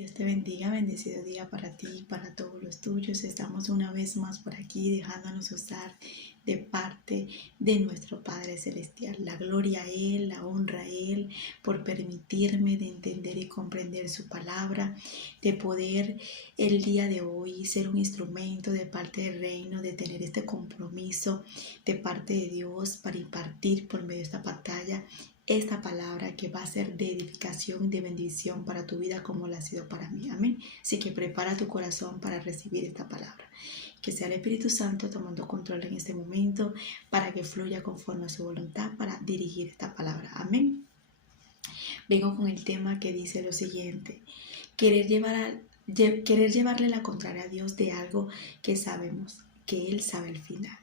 Dios te bendiga, bendecido día para ti y para todos los tuyos. Estamos una vez más por aquí dejándonos usar de parte de nuestro Padre Celestial. La gloria a Él, la honra a Él por permitirme de entender y comprender su palabra, de poder el día de hoy ser un instrumento de parte del reino, de tener este compromiso de parte de Dios para impartir por medio de esta pantalla esta palabra que va a ser de edificación y de bendición para tu vida como la ha sido para mí. Amén. Así que prepara tu corazón para recibir esta palabra. Que sea el Espíritu Santo tomando control en este momento para que fluya conforme a su voluntad para dirigir esta palabra. Amén. Vengo con el tema que dice lo siguiente. Querer llevarle la contraria a Dios de algo que sabemos, que Él sabe el final.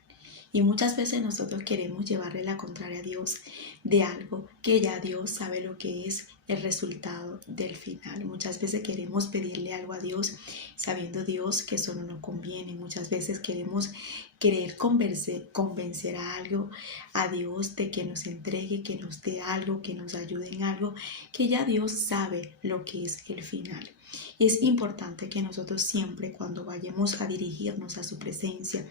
Y muchas veces nosotros queremos llevarle la contraria a Dios de algo que ya Dios sabe lo que es el resultado del final. Muchas veces queremos pedirle algo a Dios sabiendo Dios que eso no nos conviene. Muchas veces queremos convencer a Dios de que nos entregue, que nos dé algo, que nos ayude en algo que ya Dios sabe lo que es el final. Y es importante que nosotros siempre cuando vayamos a dirigirnos a su presencia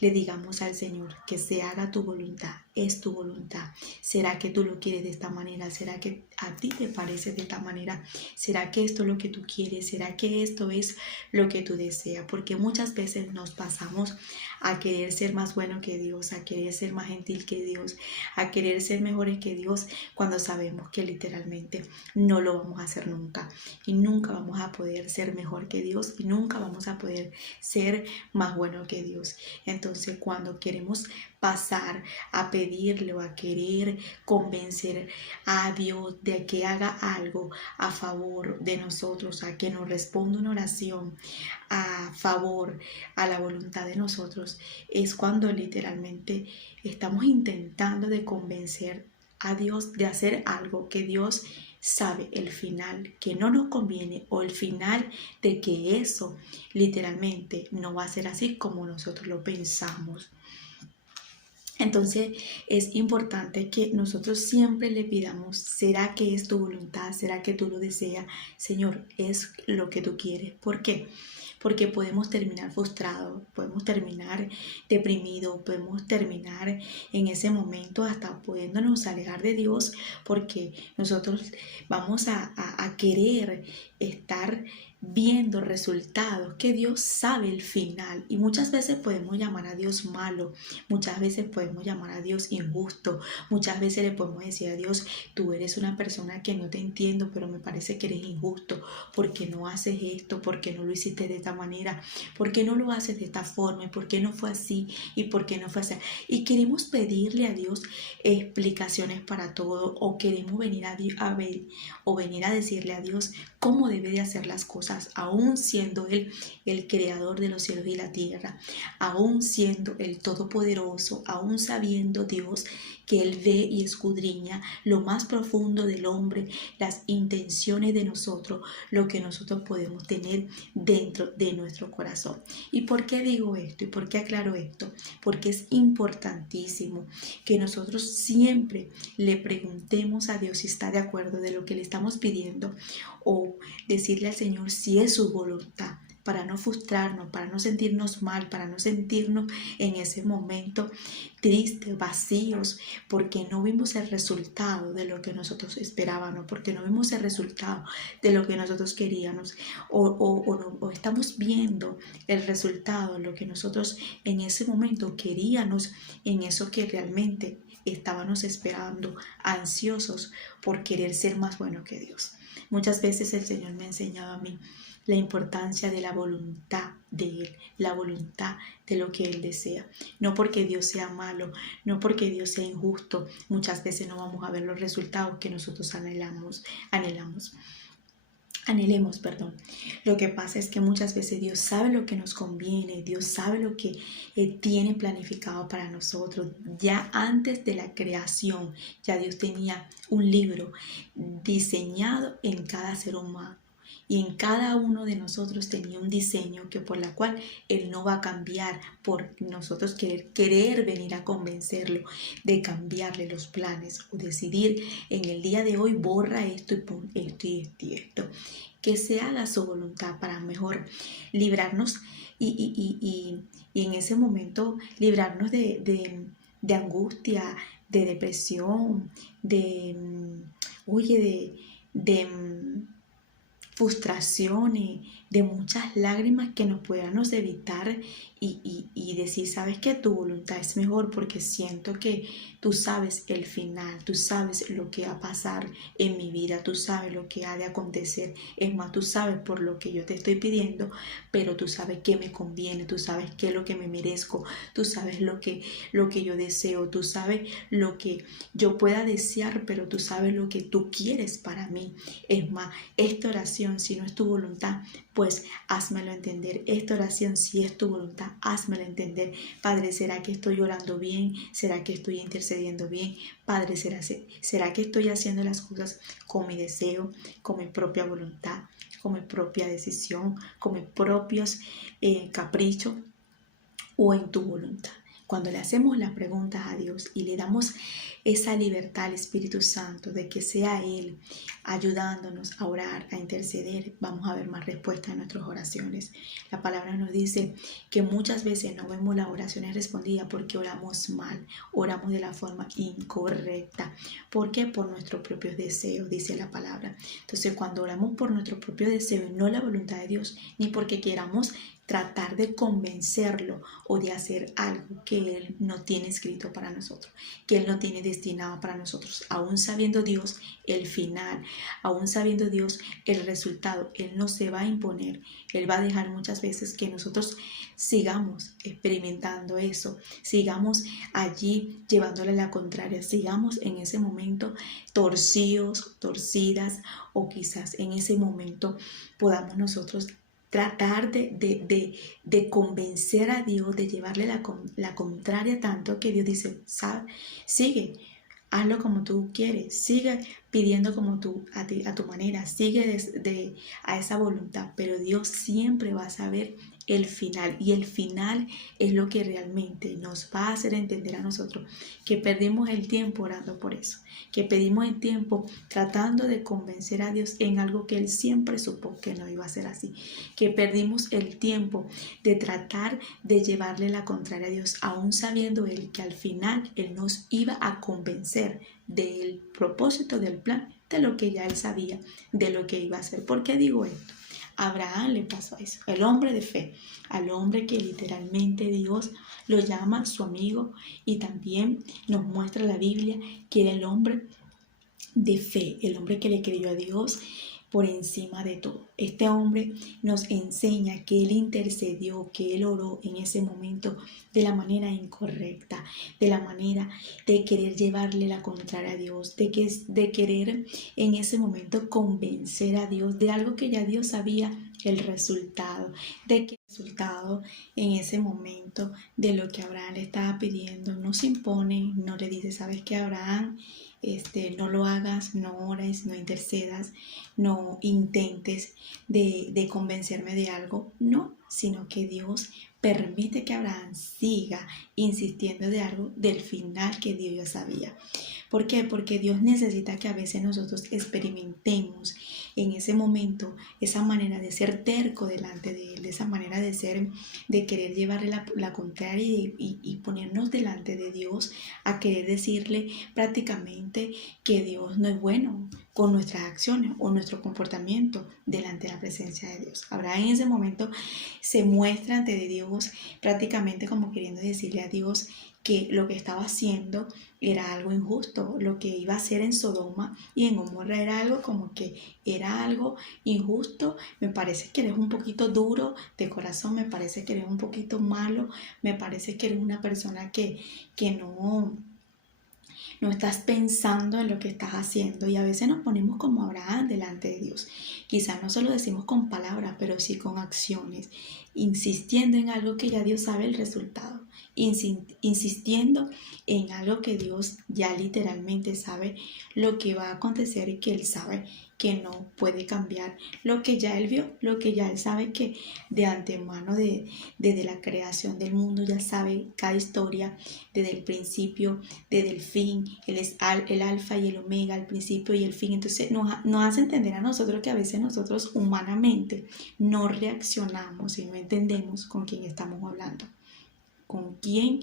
le digamos al Señor que se haga tu voluntad, es tu voluntad. ¿Será que tú lo quieres de esta manera? ¿Será que a ti te parece de esta manera? ¿Será que esto es lo que tú quieres? ¿Será que esto es lo que tú deseas? Porque muchas veces nos pasamos a querer ser más bueno que Dios, a querer ser más gentil que Dios, a querer ser mejores que Dios cuando sabemos que literalmente no lo vamos a hacer nunca y nunca vamos a poder ser mejor que Dios y nunca vamos a poder ser más bueno que Dios. Entonces cuando queremos pasar a pedirle o a querer convencer a Dios de que haga algo a favor de nosotros, a que nos responda una oración a favor a la voluntad de nosotros, es cuando literalmente estamos intentando de convencer a Dios de hacer algo que Dios sabe el final que no nos conviene o el final de que eso literalmente no va a ser así como nosotros lo pensamos. Entonces es importante que nosotros siempre le pidamos, ¿será que es tu voluntad? ¿Será que tú lo deseas? Señor, es lo que tú quieres. ¿Por qué? Porque podemos terminar frustrados, podemos terminar deprimidos, podemos terminar en ese momento hasta pudiéndonos alejar de Dios porque nosotros vamos a querer estar viendo resultados que Dios sabe el final y muchas veces podemos llamar a Dios malo, muchas veces podemos llamar a Dios injusto, muchas veces le podemos decir a Dios, tú eres una persona que no te entiendo, pero me parece que eres injusto, ¿por qué no haces esto? ¿Por qué no lo hiciste de esta manera? ¿Por qué no lo haces de esta forma? ¿Por qué no fue así? ¿Y por qué no fue así? Y queremos pedirle a Dios explicaciones para todo o queremos venir a decirle a Dios cómo debe de hacer las cosas, aún siendo Él el creador de los cielos y la tierra, aún siendo el todopoderoso, aún sabiendo Dios que Él ve y escudriña lo más profundo del hombre, las intenciones de nosotros, lo que nosotros podemos tener dentro de nuestro corazón. ¿Y por qué digo esto? ¿Y por qué aclaro esto? Porque es importantísimo que nosotros siempre le preguntemos a Dios si está de acuerdo de lo que le estamos pidiendo o decirle al Señor si es su voluntad, para no frustrarnos, para no sentirnos mal, para no sentirnos en ese momento tristes, vacíos, porque no vimos el resultado de lo que nosotros esperábamos, porque no vimos el resultado de lo que nosotros queríamos, o estamos viendo el resultado de lo que nosotros en ese momento queríamos, en eso que realmente estábamos esperando, ansiosos por querer ser más buenos que Dios. Muchas veces el Señor me ha enseñado a mí la importancia de la voluntad de Él, la voluntad de lo que Él desea. No porque Dios sea malo, no porque Dios sea injusto, muchas veces no vamos a ver los resultados que nosotros anhelemos. Lo que pasa es que muchas veces Dios sabe lo que nos conviene, Dios sabe lo que tiene planificado para nosotros. Ya antes de la creación, ya Dios tenía un libro diseñado en cada ser humano. y en cada uno de nosotros tenía un diseño que por la cual Él no va a cambiar por nosotros querer venir a convencerlo de cambiarle los planes o decidir en el día de hoy borra esto y pon esto y esto y esto. Que se haga su voluntad para mejor librarnos y en ese momento librarnos de angustia, de depresión, de frustraciones, de muchas lágrimas que nos podamos evitar y decir, sabes que tu voluntad es mejor porque siento que tú sabes el final, tú sabes lo que va a pasar en mi vida, tú sabes lo que ha de acontecer, es más, tú sabes por lo que yo te estoy pidiendo, pero tú sabes qué me conviene, tú sabes qué es lo que me merezco, tú sabes lo que yo deseo, tú sabes lo que yo pueda desear, pero tú sabes lo que tú quieres para mí. Es más, esta oración, si no es tu voluntad, pues házmelo entender. Esta oración, si es tu voluntad, házmelo entender. Padre, ¿será que estoy orando bien? ¿Será que estoy intercediendo bien? Padre, ¿será que estoy haciendo las cosas con mi deseo, con mi propia voluntad, con mi propia decisión, con mis propios caprichos o en tu voluntad? Cuando le hacemos las preguntas a Dios y le damos esa libertad al Espíritu Santo de que sea Él ayudándonos a orar, a interceder, vamos a ver más respuestas en nuestras oraciones. La palabra nos dice que muchas veces no vemos las oraciones respondidas porque oramos mal, oramos de la forma incorrecta. ¿Por qué? Por nuestros propios deseos, dice la palabra. Entonces, cuando oramos por nuestro propio deseo y no la voluntad de Dios, ni porque queramos tratar de convencerlo o de hacer algo que Él no tiene escrito para nosotros, que Él no tiene destinado para nosotros, aún sabiendo Dios el final, aún sabiendo Dios el resultado, Él no se va a imponer, Él va a dejar muchas veces que nosotros sigamos experimentando eso, sigamos allí llevándole la contraria, sigamos en ese momento torcidos, torcidas, o quizás en ese momento podamos nosotros tratar de convencer a Dios, de llevarle la contraria tanto que Dios dice, ¿sabe? Sigue, hazlo como tú quieres, sigue pidiendo como tú, a tu manera, sigue a esa voluntad, pero Dios siempre va a saber el final, y el final es lo que realmente nos va a hacer entender a nosotros que perdimos el tiempo orando por eso, que perdimos el tiempo tratando de convencer a Dios en algo que Él siempre supo que no iba a ser así, que perdimos el tiempo de tratar de llevarle la contraria a Dios, aún sabiendo Él que al final Él nos iba a convencer del propósito del plan, de lo que ya Él sabía, de lo que iba a hacer. ¿Por qué digo esto? A Abraham le pasó eso, el hombre de fe, al hombre que literalmente Dios lo llama su amigo, y también nos muestra la Biblia que era el hombre de fe, el hombre que le creyó a Dios por encima de todo. Este hombre nos enseña que él intercedió, que él oró en ese momento de la manera incorrecta, de la manera de querer llevarle la contraria a Dios, de querer en ese momento convencer a Dios de algo que ya Dios sabía el resultado, de que el resultado en ese momento de lo que Abraham le estaba pidiendo no se impone, no le dice, ¿sabes qué, Abraham? No lo hagas, no ores, no intercedas, no intentes de convencerme de algo, no, sino que Dios permite que Abraham siga insistiendo de algo del final que Dios ya sabía. ¿Por qué? Porque Dios necesita que a veces nosotros experimentemos en ese momento esa manera de ser terco delante de Él, esa manera de ser, de querer llevarle la contraria y ponernos delante de Dios a querer decirle prácticamente que Dios no es bueno con nuestras acciones o nuestro comportamiento delante de la presencia de Dios. Abraham en ese momento se muestra ante de Dios prácticamente como queriendo decirle a Dios que lo que estaba haciendo era algo injusto, lo que iba a hacer en Sodoma y en Gomorra era algo como que era algo injusto. Me parece que eres un poquito duro de corazón, me parece que eres un poquito malo, me parece que eres una persona que no estás pensando en lo que estás haciendo, y a veces nos ponemos como Abraham delante de Dios. Quizás no se lo decimos con palabras, pero sí con acciones, insistiendo en algo que ya Dios sabe el resultado, insistiendo en algo que Dios ya literalmente sabe lo que va a acontecer y que Él sabe que no puede cambiar lo que ya él vio, lo que ya él sabe que de antemano, desde la creación del mundo, ya sabe cada historia, desde el principio, desde el fin. Él es el alfa y el omega, el principio y el fin. Entonces nos hace entender a nosotros que a veces nosotros humanamente no reaccionamos y no entendemos con quién estamos hablando, con quién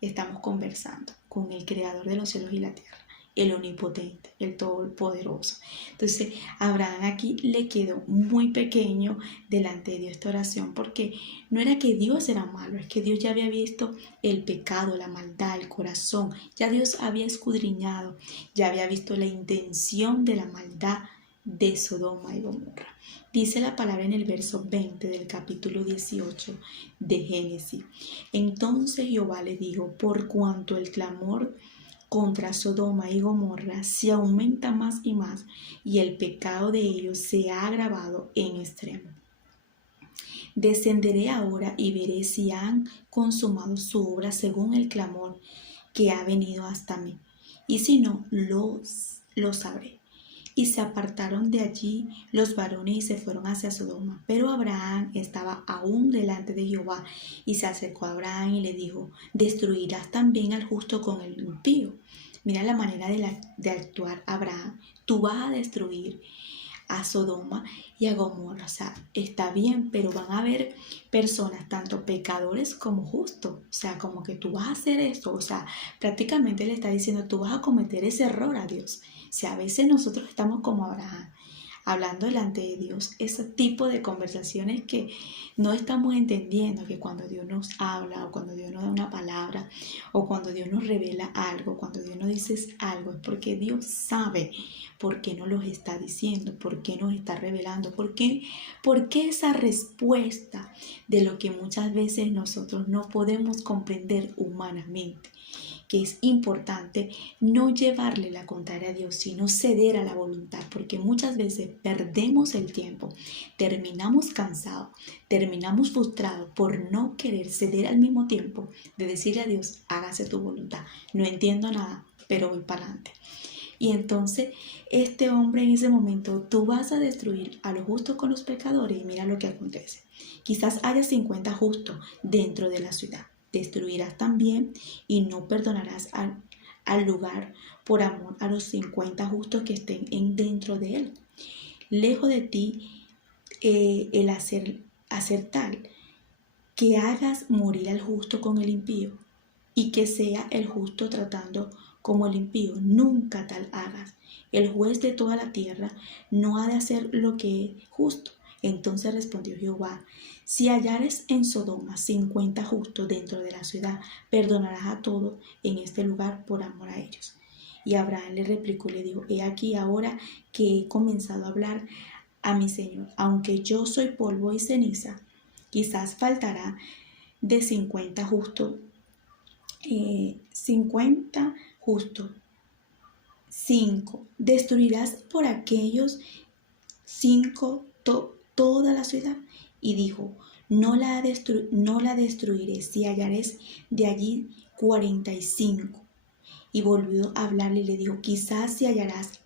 estamos conversando, con el creador de los cielos y la tierra, el omnipotente, el todopoderoso. Entonces Abraham aquí le quedó muy pequeño delante de Dios esta oración, porque no era que Dios era malo, es que Dios ya había visto el pecado, la maldad, el corazón. Ya Dios había escudriñado, ya había visto la intención de la maldad de Sodoma y Gomorra. Dice la palabra en el verso 20 del capítulo 18 de Génesis: entonces Jehová le dijo, por cuanto el clamor contra Sodoma y Gomorra se aumenta más y más, y el pecado de ellos se ha agravado en extremo, descenderé ahora y veré si han consumado su obra según el clamor que ha venido hasta mí, y si no, lo sabré. Y se apartaron de allí los varones y se fueron hacia Sodoma. Pero Abraham estaba aún delante de Jehová, y se acercó a Abraham y le dijo: ¿destruirás también al justo con el impío? Mira la manera de actuar Abraham. Tú vas a destruir a Sodoma y a Gomorra. O sea, está bien, pero van a haber personas, tanto pecadores como justos. O sea, como que tú vas a hacer esto. O sea, prácticamente le está diciendo, tú vas a cometer ese error a Dios. O sea, a veces nosotros estamos como Abraham, hablando delante de Dios, ese tipo de conversaciones que no estamos entendiendo, que cuando Dios nos habla, o cuando Dios nos da una palabra, o cuando Dios nos revela algo, cuando Dios nos dice algo, es porque Dios sabe por qué nos lo está diciendo, por qué nos está revelando, por qué esa respuesta de lo que muchas veces nosotros no podemos comprender humanamente, que es importante no llevarle la contraria a Dios, sino ceder a la voluntad, porque muchas veces perdemos el tiempo, terminamos cansados, terminamos frustrados por no querer ceder al mismo tiempo de decirle a Dios, hágase tu voluntad, no entiendo nada, pero voy para adelante. Y entonces este hombre en ese momento, tú vas a destruir a los justos con los pecadores, y mira lo que acontece. Quizás haya 50 justos dentro de la ciudad. Destruirás también y no perdonarás al lugar por amor a los 50 justos que estén dentro de él. Lejos de ti el hacer tal que hagas morir al justo con el impío, y que sea el justo tratando como el impío. Nunca tal hagas. El juez de toda la tierra no ha de hacer lo que es justo. Entonces respondió Jehová: si hallares en Sodoma 50 justos dentro de la ciudad, perdonarás a todos en este lugar por amor a ellos. Y Abraham le replicó y le dijo: he aquí ahora que he comenzado a hablar a mi Señor, aunque yo soy polvo y ceniza, quizás faltará de 50 justos, 50 justos, 5. Destruirás por aquellos 5 toda la ciudad. Y dijo: no la destruiré si hallares de allí 45. Y volvió a hablarle y le dijo: quizás si hallarás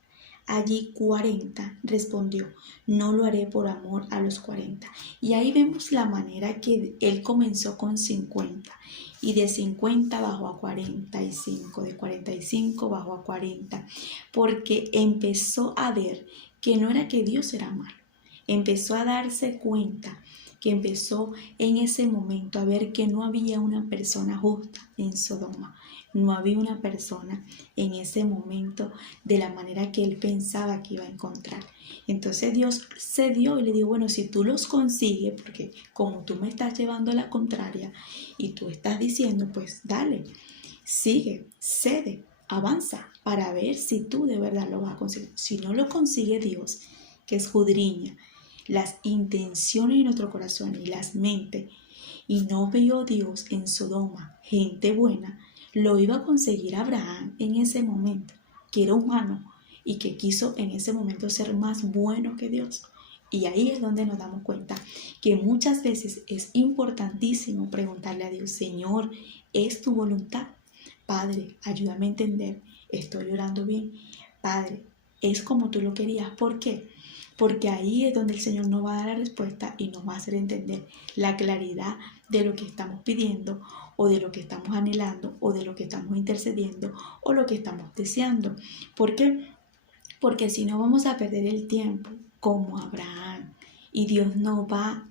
allí 40. Respondió: no lo haré por amor a los 40. Y ahí vemos la manera que él comenzó con 50. Y de 50 bajó a 45, de 45 bajó a 40, porque empezó a ver que no era que Dios era malo, empezó a darse cuenta, que empezó en ese momento a ver que no había una persona justa en Sodoma, no había una persona en ese momento de la manera que él pensaba que iba a encontrar. Entonces Dios se dio y le dijo: bueno, si tú los consigues, porque como tú me estás llevando a la contraria y tú estás diciendo, pues dale, sigue, cede, avanza, para ver si tú de verdad lo vas a conseguir. Si no lo consigue Dios, que escudriña las intenciones de nuestro corazón y las mentes, y no vio Dios en Sodoma gente buena, lo iba a conseguir Abraham en ese momento, que era humano y que quiso en ese momento ser más bueno que Dios. Y ahí es donde nos damos cuenta que muchas veces es importantísimo preguntarle a Dios: Señor, ¿es tu voluntad? Padre, ayúdame a entender, estoy orando bien. Padre, es como tú lo querías. ¿Por qué? porque ahí es donde el Señor nos va a dar la respuesta y nos va a hacer entender la claridad de lo que estamos pidiendo o de lo que estamos anhelando o de lo que estamos intercediendo o lo que estamos deseando. ¿Por qué? Porque si no vamos a perder el tiempo como Abraham y Dios no va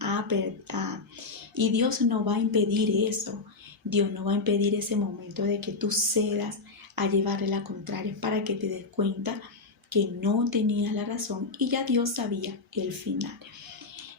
y Dios no va a impedir eso. Dios no va a impedir ese momento de que tú cedas a llevarle la contraria para que te des cuenta que no tenías la razón y ya Dios sabía el final.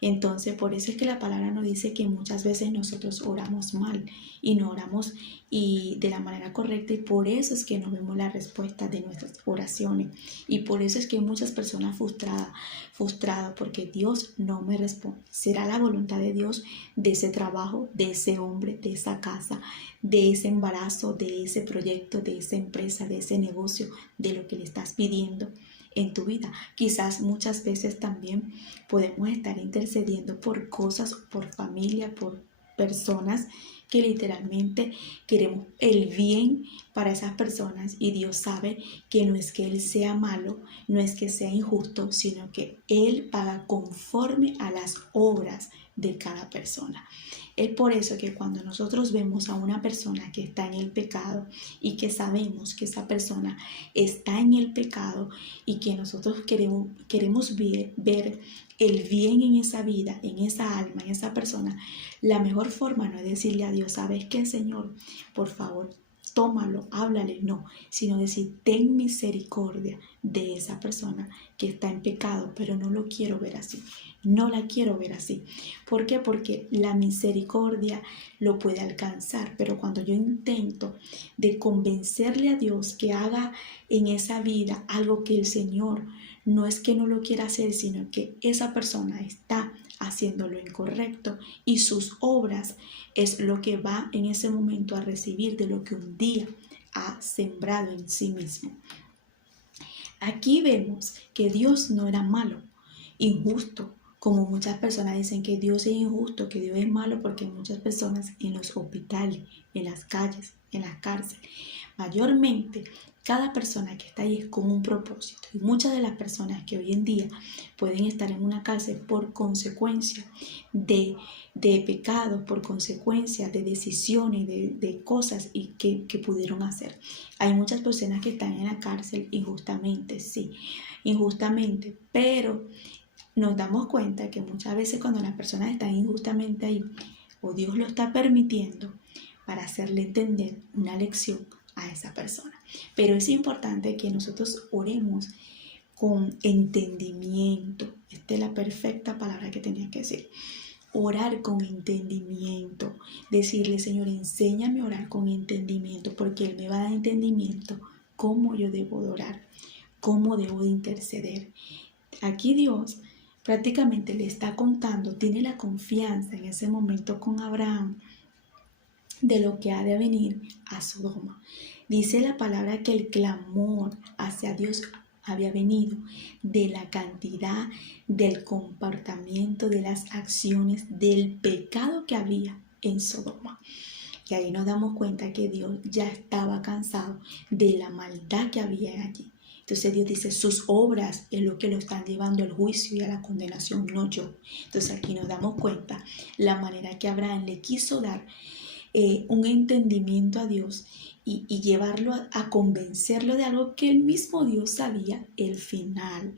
Entonces, por eso es que la palabra nos dice que muchas veces nosotros oramos mal y no oramos y de la manera correcta, y por eso es que no vemos la respuesta de nuestras oraciones, y por eso es que hay muchas personas frustradas porque Dios no me responde. ¿Será la voluntad de Dios de ese trabajo, de ese hombre, de esa casa, de ese embarazo, de ese proyecto, de esa empresa, de ese negocio, de lo que le estás pidiendo en tu vida? Quizás muchas veces también podemos estar intercediendo por cosas, por familia, por personas que literalmente queremos el bien para esas personas, y Dios sabe que no es que Él sea malo, no es que sea injusto, sino que Él paga conforme a las obras de cada persona. Es por eso que cuando nosotros vemos a una persona que está en el pecado y que sabemos que esa persona está en el pecado y que nosotros queremos ver el bien en esa vida, en esa alma, en esa persona, la mejor forma no es decirle a Dios, ¿sabes qué, Señor? Por favor, tómalo, háblale, no, sino decir, ten misericordia de esa persona que está en pecado, pero no lo quiero ver así, no la quiero ver así. ¿Por qué? Porque la misericordia lo puede alcanzar, pero cuando yo intento de convencerle a Dios que haga en esa vida algo que el Señor no es que no lo quiera hacer, sino que esa persona está haciendo lo incorrecto y sus obras es lo que va en ese momento a recibir de lo que un día ha sembrado en sí mismo. Aquí vemos que Dios no era malo, injusto, como muchas personas dicen que Dios es injusto, que Dios es malo, porque muchas personas en los hospitales, en las calles, en las cárceles, mayormente cada persona que está ahí es con un propósito, y muchas de las personas que hoy en día pueden estar en una cárcel por consecuencia de pecados, por consecuencia de decisiones, de cosas que pudieron hacer. Hay muchas personas que están en la cárcel injustamente, sí, injustamente, pero nos damos cuenta que muchas veces cuando las personas están injustamente ahí, o Dios lo está permitiendo para hacerle entender una lección a esa persona. Pero es importante que nosotros oremos con entendimiento. Esta es la perfecta palabra que tenía que decir. Orar con entendimiento. Decirle, Señor, enséñame a orar con entendimiento, porque Él me va a dar entendimiento cómo yo debo de orar, cómo debo de interceder. Aquí Dios prácticamente le está contando, tiene la confianza en ese momento con Abraham de lo que ha de venir a Sodoma. Dice la palabra que el clamor hacia Dios había venido de la cantidad, del comportamiento, de las acciones, del pecado que había en Sodoma. Y ahí nos damos cuenta que Dios ya estaba cansado de la maldad que había allí. Entonces Dios dice, sus obras es lo que lo están llevando al juicio y a la condenación, no yo. Entonces aquí nos damos cuenta la manera que Abraham le quiso dar un entendimiento a Dios y llevarlo a convencerlo de algo que el mismo Dios sabía el final.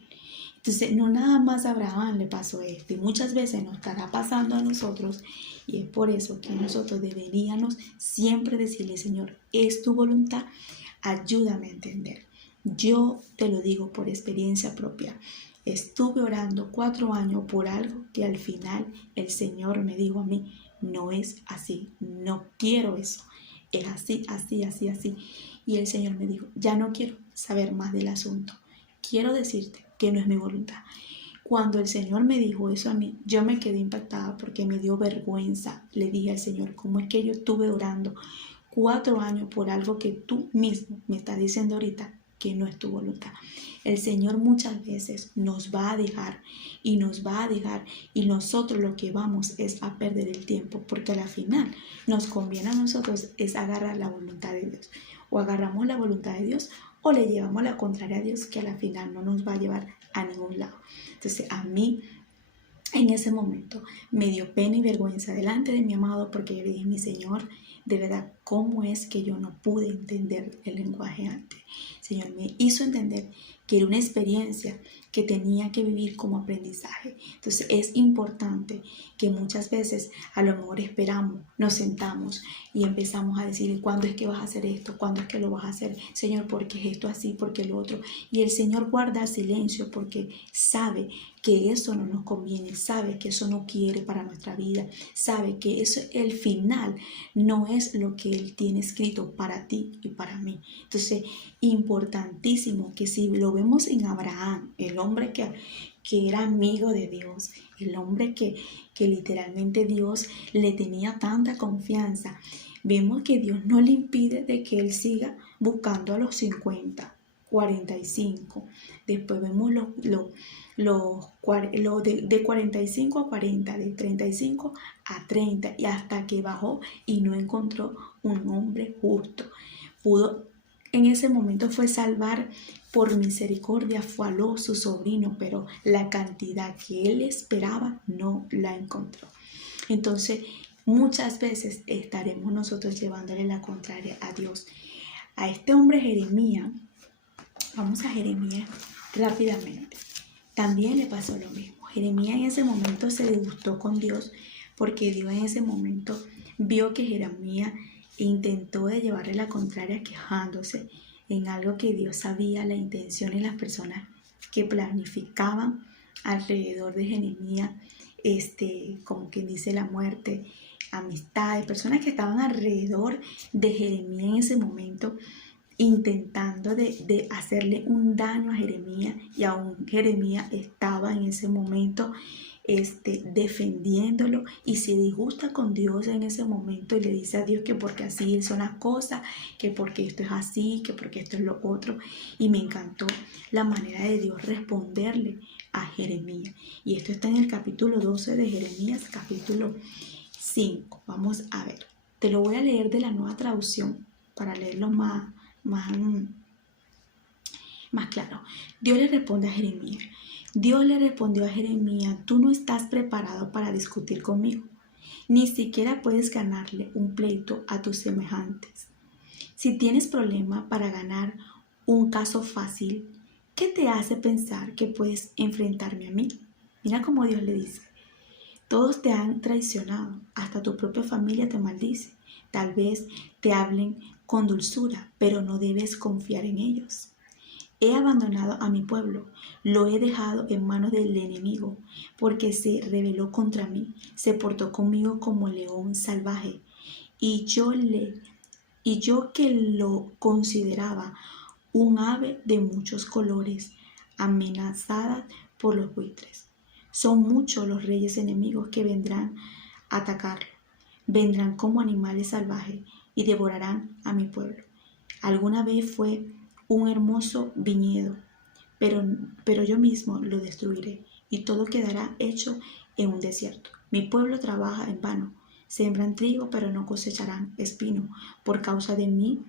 Entonces no nada más a Abraham le pasó esto, y muchas veces nos estará pasando a nosotros, y es por eso que nosotros deberíamos siempre decirle, Señor, es tu voluntad, ayúdame a entender. Yo te lo digo por experiencia propia. Estuve orando 4 años por algo que al final el Señor me dijo a mí, no es así, no quiero eso, es así, así, así, así. Y el Señor me dijo, ya no quiero saber más del asunto, quiero decirte que no es mi voluntad. Cuando el Señor me dijo eso a mí, yo me quedé impactada porque me dio vergüenza. Le dije al Señor, ¿cómo es que yo estuve orando 4 años por algo que tú mismo me estás diciendo ahorita que no es tu voluntad? El Señor muchas veces nos va a dejar y nosotros lo que vamos es a perder el tiempo, porque al final nos conviene a nosotros es agarrar la voluntad de Dios. O agarramos la voluntad de Dios o le llevamos la contraria a Dios, que a la final no nos va a llevar a ningún lado. Entonces a mí en ese momento me dio pena y vergüenza delante de mi amado, porque yo le dije: mi Señor, de verdad, ¿cómo es que yo no pude entender el lenguaje antes? Señor, me hizo entender que era una experiencia que tenía que vivir como aprendizaje. Entonces es importante que muchas veces a lo mejor esperamos, nos sentamos y empezamos a decir: ¿cuándo es que vas a hacer esto? ¿Cuándo es que lo vas a hacer? Señor, ¿por qué es esto así? ¿Por qué lo otro? Y el Señor guarda silencio porque sabe que eso no nos conviene, sabe que eso no quiere para nuestra vida, sabe que eso, el final no es lo que Él tiene escrito para ti y para mí. Entonces, importantísimo que si lo vemos en Abraham, el hombre que era amigo de Dios, el hombre que literalmente Dios le tenía tanta confianza, vemos que Dios no le impide de que él siga buscando a los 50, 45. Después vemos de 45 a 40, de 35 a 30, y hasta que bajó y no encontró un hombre justo. Pudo, en ese momento fue salvar por misericordia, fue a Lot, su sobrino, pero la cantidad que él esperaba no la encontró. Entonces, muchas veces estaremos nosotros llevándole la contraria a Dios. A este hombre Jeremías, vamos a Jeremías rápidamente, también le pasó lo mismo. Jeremías en ese momento se disgustó con Dios, porque Dios en ese momento vio que Jeremías intentó de llevarle la contraria, quejándose en algo que Dios sabía, la intención de las personas que planificaban alrededor de Jeremías, como quien dice, la muerte, amistades, personas que estaban alrededor de Jeremías en ese momento, intentando de hacerle un daño a Jeremías, y aún Jeremías estaba en ese momento defendiéndolo, y se disgusta con Dios en ese momento y le dice a Dios que porque así son las cosas, que porque esto es así, que porque esto es lo otro. Y me encantó la manera de Dios responderle a Jeremías, y esto está en el capítulo 12 de Jeremías, capítulo 5. Vamos a ver, te lo voy a leer de la Nueva Traducción para leerlo más claro. Dios le responde a Jeremías. Dios le respondió a Jeremías: tú no estás preparado para discutir conmigo, ni siquiera puedes ganarle un pleito a tus semejantes. Si tienes problema para ganar un caso fácil, ¿qué te hace pensar que puedes enfrentarme a mí? Mira cómo Dios le dice: todos te han traicionado, hasta tu propia familia te maldice. Tal vez te hablen con dulzura, pero no debes confiar en ellos. He abandonado a mi pueblo, lo he dejado en manos del enemigo, porque se rebeló contra mí, se portó conmigo como león salvaje, y yo que lo consideraba un ave de muchos colores, amenazada por los buitres. Son muchos los reyes enemigos que vendrán a atacarlo. Vendrán como animales salvajes y devorarán a mi pueblo. Alguna vez fue un hermoso viñedo, pero yo mismo lo destruiré, y todo quedará hecho en un desierto. Mi pueblo trabaja en vano, sembran trigo, pero no cosecharán espino, por causa de mi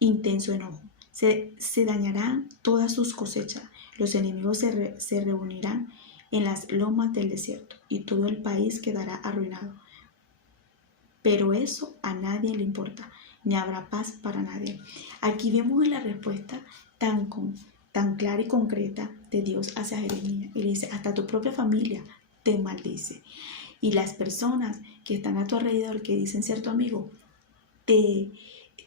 intenso enojo. Se dañarán todas sus cosechas, los enemigos se reunirán en las lomas del desierto, y todo el país quedará arruinado. Pero eso a nadie le importa, ni habrá paz para nadie. Aquí vemos la respuesta tan clara y concreta de Dios hacia Jeremías. Él dice: hasta tu propia familia te maldice. Y las personas que están a tu alrededor, que dicen ser tu amigo, te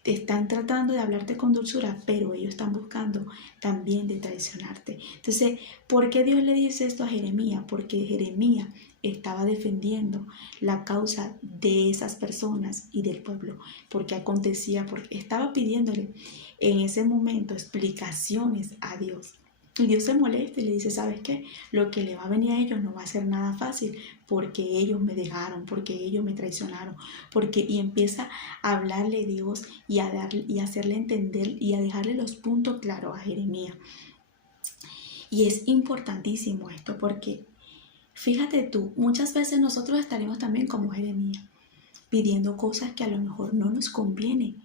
están tratando de hablarte con dulzura, pero ellos están buscando también de traicionarte. Entonces, ¿por qué Dios le dice esto a Jeremías? Porque Jeremías estaba defendiendo la causa de esas personas y del pueblo, porque estaba pidiéndole en ese momento explicaciones a Dios. Y Dios se molesta y le dice: ¿sabes qué? Lo que le va a venir a ellos no va a ser nada fácil, porque ellos me dejaron, porque ellos me traicionaron, y empieza a hablarle Dios y a hacerle entender y a dejarle los puntos claros a Jeremías. Y es importantísimo esto, porque fíjate tú, muchas veces nosotros estaremos también como Jeremías, pidiendo cosas que a lo mejor no nos convienen.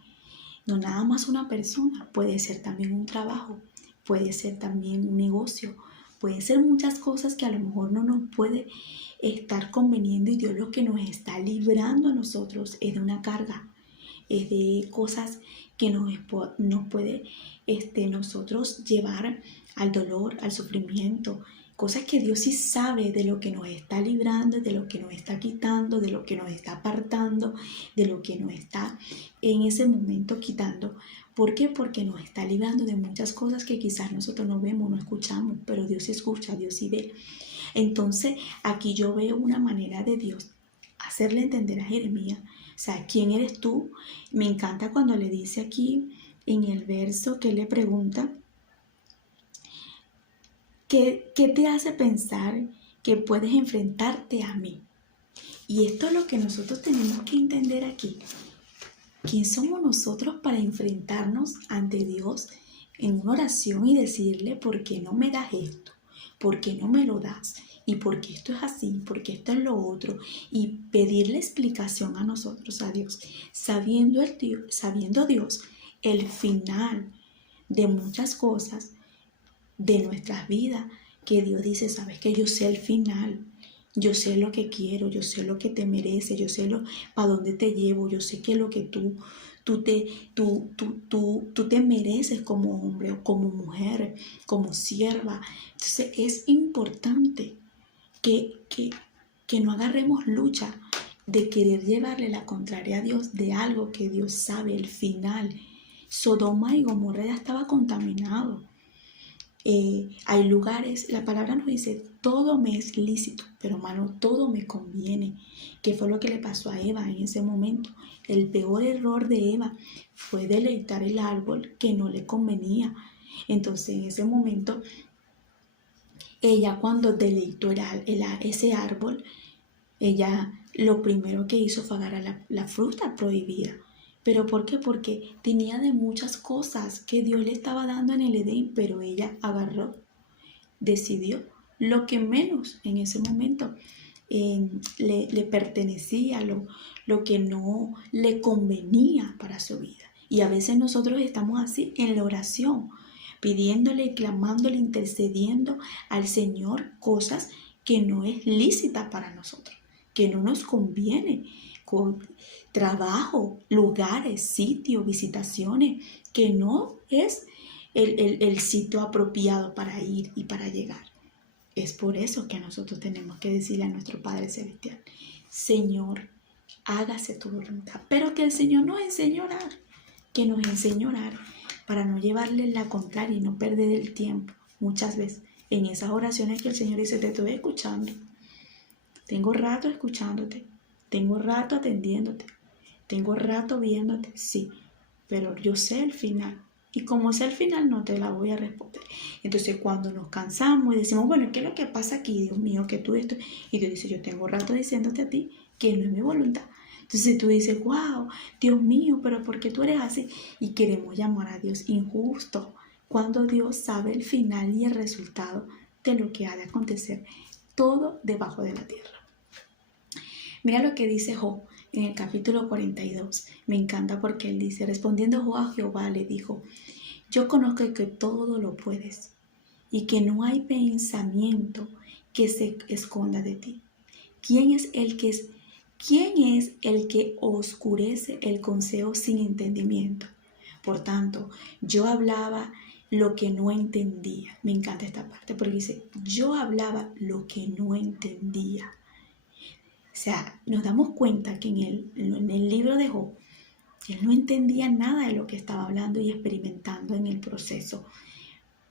No nada más una persona, puede ser también un trabajo, puede ser también un negocio, puede ser muchas cosas que a lo mejor no nos puede estar conveniendo, y Dios lo que nos está librando a nosotros es de una carga, es de cosas que nos puede nosotros llevar al dolor, al sufrimiento, cosas que Dios sí sabe de lo que nos está librando, de lo que nos está quitando, de lo que nos está apartando, de lo que nos está en ese momento quitando. ¿Por qué? Porque nos está librando de muchas cosas que quizás nosotros no vemos, no escuchamos, pero Dios sí escucha, Dios sí ve. Entonces aquí yo veo una manera de Dios hacerle entender a Jeremías, o sea, ¿quién eres tú? Me encanta cuando le dice aquí en el verso que le pregunta, ¿qué te hace pensar que puedes enfrentarte a mí? Y esto es lo que nosotros tenemos que entender aquí. ¿Quién somos nosotros para enfrentarnos ante Dios en una oración y decirle, ¿por qué no me das esto? ¿Por qué no me lo das? ¿Y por qué esto es así? ¿Por qué esto es lo otro? Y pedirle explicación a nosotros, a Dios, sabiendo Dios el final de muchas cosas de nuestras vidas, que Dios dice, sabes que yo sé el final, yo sé lo que quiero, yo sé lo que te mereces, yo sé para dónde te llevo, yo sé que lo que tú te mereces como hombre o como mujer, como sierva. Entonces es importante que no agarremos lucha de querer llevarle la contraria a Dios de algo que Dios sabe el final. Sodoma y Gomorra ya estaba contaminado. Hay lugares, la palabra nos dice, todo me es lícito, pero hermano, todo me conviene. ¿Qué fue lo que le pasó a Eva en ese momento? El peor error de Eva fue deleitar el árbol que no le convenía. Entonces en ese momento, ella cuando deleitó ese árbol, ella lo primero que hizo fue agarrar la fruta prohibida. ¿Pero por qué? Porque tenía de muchas cosas que Dios le estaba dando en el Edén, pero ella agarró, decidió lo que menos en ese momento le pertenecía, lo que no le convenía para su vida. Y a veces nosotros estamos así en la oración, pidiéndole, clamándole, intercediendo al Señor cosas que no es lícita para nosotros, que no nos conviene, con trabajo, lugares, sitios, visitaciones, que no es el sitio apropiado para ir y para llegar. Es por eso que nosotros tenemos que decirle a nuestro Padre Celestial, Señor, hágase tu voluntad. Pero que el Señor nos enseñe a orar, que nos enseñe a orar para no llevarle la contraria y no perder el tiempo. Muchas veces en esas oraciones que el Señor dice, te estoy escuchando, tengo rato escuchándote, tengo rato atendiéndote, tengo rato viéndote, sí, pero yo sé el final. Y como sé el final, no te la voy a responder. Entonces, cuando nos cansamos y decimos, bueno, ¿qué es lo que pasa aquí, Dios mío, que tú esto? Y Dios dice, yo tengo rato diciéndote a ti que no es mi voluntad. Entonces tú dices, wow, Dios mío, pero ¿por qué tú eres así? Y queremos llamar a Dios injusto, cuando Dios sabe el final y el resultado de lo que ha de acontecer, todo debajo de la tierra. Mira lo que dice Job en el capítulo 42. Me encanta porque él dice, respondiendo Job a Jehová le dijo, yo conozco que todo lo puedes y que no hay pensamiento que se esconda de ti. ¿Quién es el que oscurece el consejo sin entendimiento? Por tanto, yo hablaba lo que no entendía. Me encanta esta parte porque dice, yo hablaba lo que no entendía. O sea, nos damos cuenta que en el libro de Job, él no entendía nada de lo que estaba hablando y experimentando en el proceso.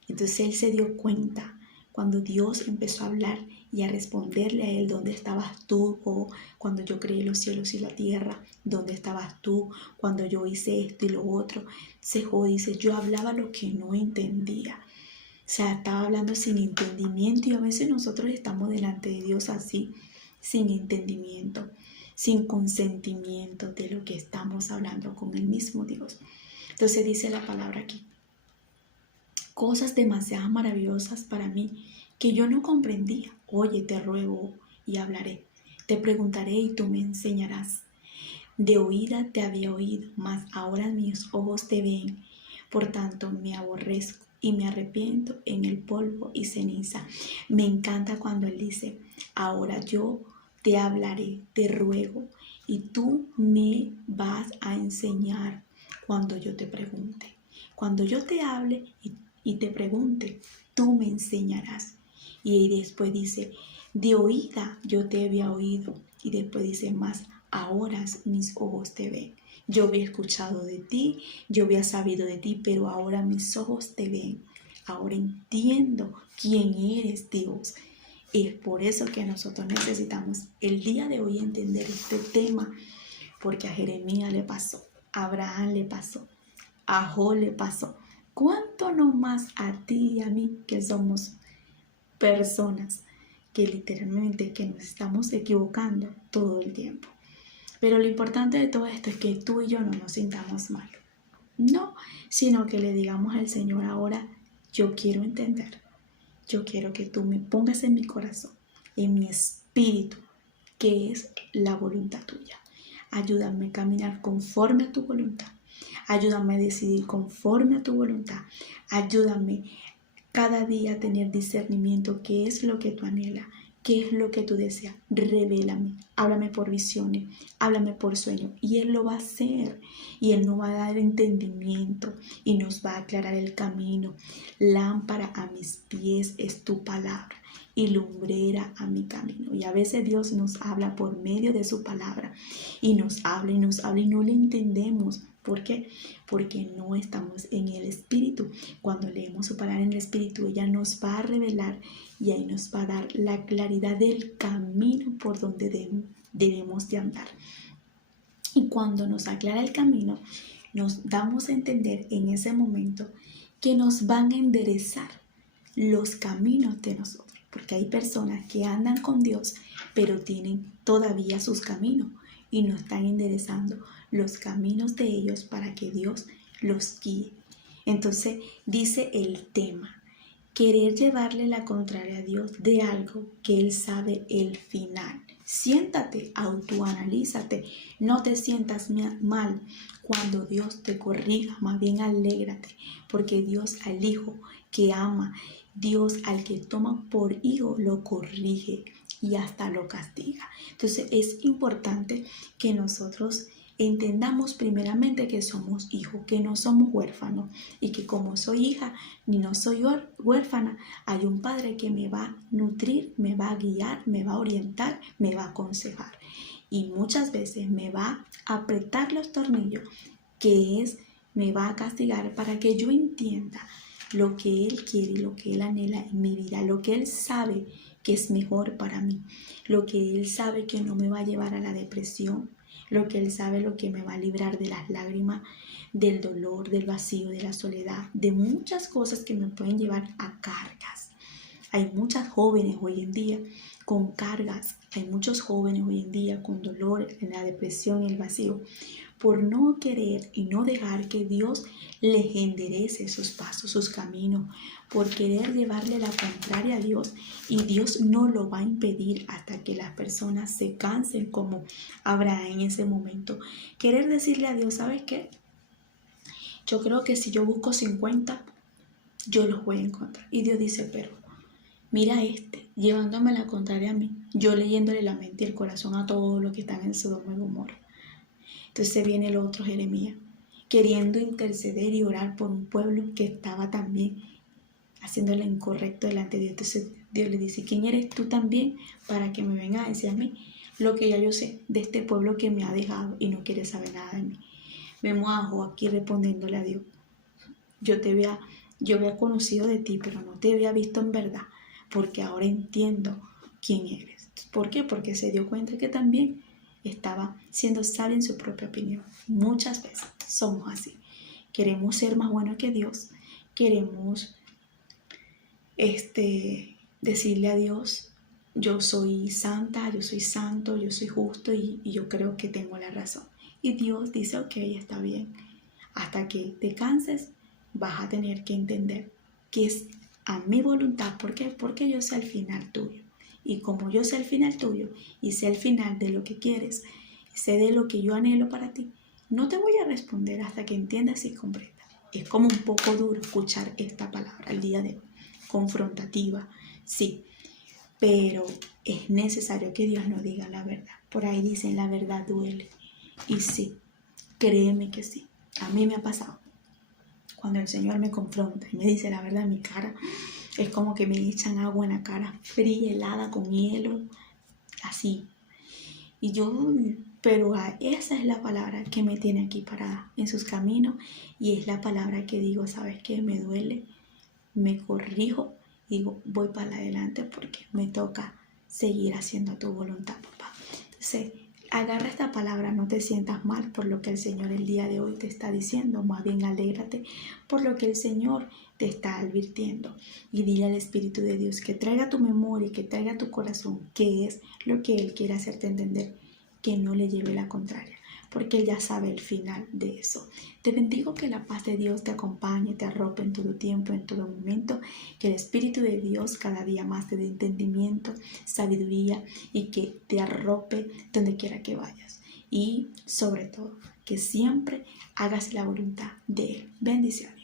Entonces él se dio cuenta cuando Dios empezó a hablar y a responderle a él, ¿dónde estabas tú? O cuando yo creé los cielos y la tierra, ¿dónde estabas tú? Cuando yo hice esto y lo otro. Entonces Job dice, yo hablaba lo que no entendía. O sea, estaba hablando sin entendimiento, y a veces nosotros estamos delante de Dios así, sin entendimiento, sin consentimiento de lo que estamos hablando con el mismo Dios. Entonces dice la palabra aquí, cosas demasiado maravillosas para mí que yo no comprendía. Oye, te ruego y hablaré, te preguntaré y tú me enseñarás. De oída te había oído, mas ahora mis ojos te ven. Por tanto, me aborrezco y me arrepiento en el polvo y ceniza. Me encanta cuando Él dice, ahora yo te hablaré, te ruego, y tú me vas a enseñar cuando yo te pregunte. Cuando yo te hable y te pregunte, tú me enseñarás. Y después dice, de oída yo te había oído. Y después dice más, ahora mis ojos te ven. Yo había escuchado de ti, yo había sabido de ti, pero ahora mis ojos te ven. Ahora entiendo quién eres, Dios. Y es por eso que nosotros necesitamos el día de hoy entender este tema, porque a Jeremías le pasó, a Abraham le pasó, a Job le pasó. ¿Cuánto no más a ti y a mí, que somos personas que literalmente que nos estamos equivocando todo el tiempo? Pero lo importante de todo esto es que tú y yo no nos sintamos mal. No, sino que le digamos al Señor ahora, yo quiero entender. Yo quiero que tú me pongas en mi corazón, en mi espíritu, que es la voluntad tuya. Ayúdame a caminar conforme a tu voluntad. Ayúdame a decidir conforme a tu voluntad. Ayúdame cada día a tener discernimiento, qué es lo que tú anhelas, qué es lo que tú deseas. Revélame, háblame por visiones, háblame por sueños. Y Él lo va a hacer. Y Él nos va a dar entendimiento y nos va a aclarar el camino. Lámpara a mis pies es tu palabra y lumbrera a mi camino. Y a veces Dios nos habla por medio de su palabra. Y nos habla y nos habla y no le entendemos. ¿Por qué? Porque no estamos en el Espíritu. Cuando leemos su palabra en el Espíritu, ella nos va a revelar y ahí nos va a dar la claridad del camino por donde debemos de andar. Y cuando nos aclara el camino, nos damos a entender en ese momento que nos van a enderezar los caminos de nosotros. Porque hay personas que andan con Dios, pero tienen todavía sus caminos y no están enderezando los caminos de ellos para que Dios los guíe. Entonces dice el tema, querer llevarle la contraria a Dios de algo que Él sabe el final. Siéntate, autoanalízate, no te sientas mal cuando Dios te corrija, más bien alégrate, porque Dios al hijo que ama, Dios al que toma por hijo lo corrige y hasta lo castiga. Entonces es importante que nosotros entendamos primeramente que somos hijos, que no somos huérfanos y que como soy hija ni no soy huérfana, hay un padre que me va a nutrir, me va a guiar, me va a orientar, me va a aconsejar y muchas veces me va a apretar los tornillos, que es, me va a castigar para que yo entienda lo que Él quiere y lo que Él anhela en mi vida, lo que Él sabe que es mejor para mí, lo que Él sabe que no me va a llevar a la depresión, lo que Él sabe lo que me va a librar de las lágrimas, del dolor, del vacío, de la soledad, de muchas cosas que me pueden llevar a cargas. Hay muchas jóvenes hoy en día con cargas, hay muchos jóvenes hoy en día con dolor, en la depresión y el vacío, por no querer y no dejar que Dios les enderece sus pasos, sus caminos, por querer llevarle la contraria a Dios, y Dios no lo va a impedir hasta que las personas se cansen como Abraham en ese momento. Querer decirle a Dios, ¿sabes qué? Yo creo que si yo busco 50, yo los voy a encontrar. Y Dios dice, pero mira llevándome la contraria a mí, yo leyéndole la mente y el corazón a todos los que están en Sodoma y Gomorra. Entonces viene el otro Jeremías, queriendo interceder y orar por un pueblo que estaba también haciendo lo incorrecto delante de Dios. Entonces Dios le dice, ¿quién eres tú también para que me vengas a decir a mí lo que ya yo sé de este pueblo que me ha dejado y no quiere saber nada de mí? Vemos a Job aquí respondiéndole a Dios, yo había conocido de ti, pero no te había visto en verdad, porque ahora entiendo quién eres. ¿Por qué? Porque se dio cuenta que también estaba siendo sabio en su propia opinión. Muchas veces somos así. Queremos ser más buenos que Dios. Queremos decirle a Dios, yo soy santa, yo soy santo, yo soy justo y yo creo que tengo la razón. Y Dios dice, ok, está bien. Hasta que te canses, vas a tener que entender que es a mi voluntad. ¿Por qué? Porque yo sé el final tuyo. Y como yo sé el final tuyo y sé el final de lo que quieres, sé de lo que yo anhelo para ti. No te voy a responder hasta que entiendas y comprendas. Es como un poco duro escuchar esta palabra el día de hoy, confrontativa, sí, pero es necesario que Dios nos diga la verdad. Por ahí dicen la verdad duele. Y sí, créeme que sí. A mí me ha pasado. Cuando el Señor me confronta y me dice la verdad en mi cara, es como que me echan agua en la cara, fría, helada, con hielo, así. Y yo, pero esa es la palabra que me tiene aquí parada en sus caminos y es la palabra que digo, ¿sabes qué? Me duele, me corrijo y digo, voy para adelante porque me toca seguir haciendo tu voluntad, papá. Entonces, agarra esta palabra, no te sientas mal por lo que el Señor el día de hoy te está diciendo, más bien alégrate por lo que el Señor te está advirtiendo y dile al Espíritu de Dios que traiga tu memoria y que traiga tu corazón qué es lo que Él quiere hacerte entender, que no le lleve la contraria, porque Él ya sabe el final de eso. Te bendigo, que la paz de Dios te acompañe, te arrope en todo tiempo, en todo momento, que el Espíritu de Dios cada día más te dé entendimiento, sabiduría y que te arrope donde quiera que vayas. Y sobre todo, que siempre hagas la voluntad de Él. Bendiciones.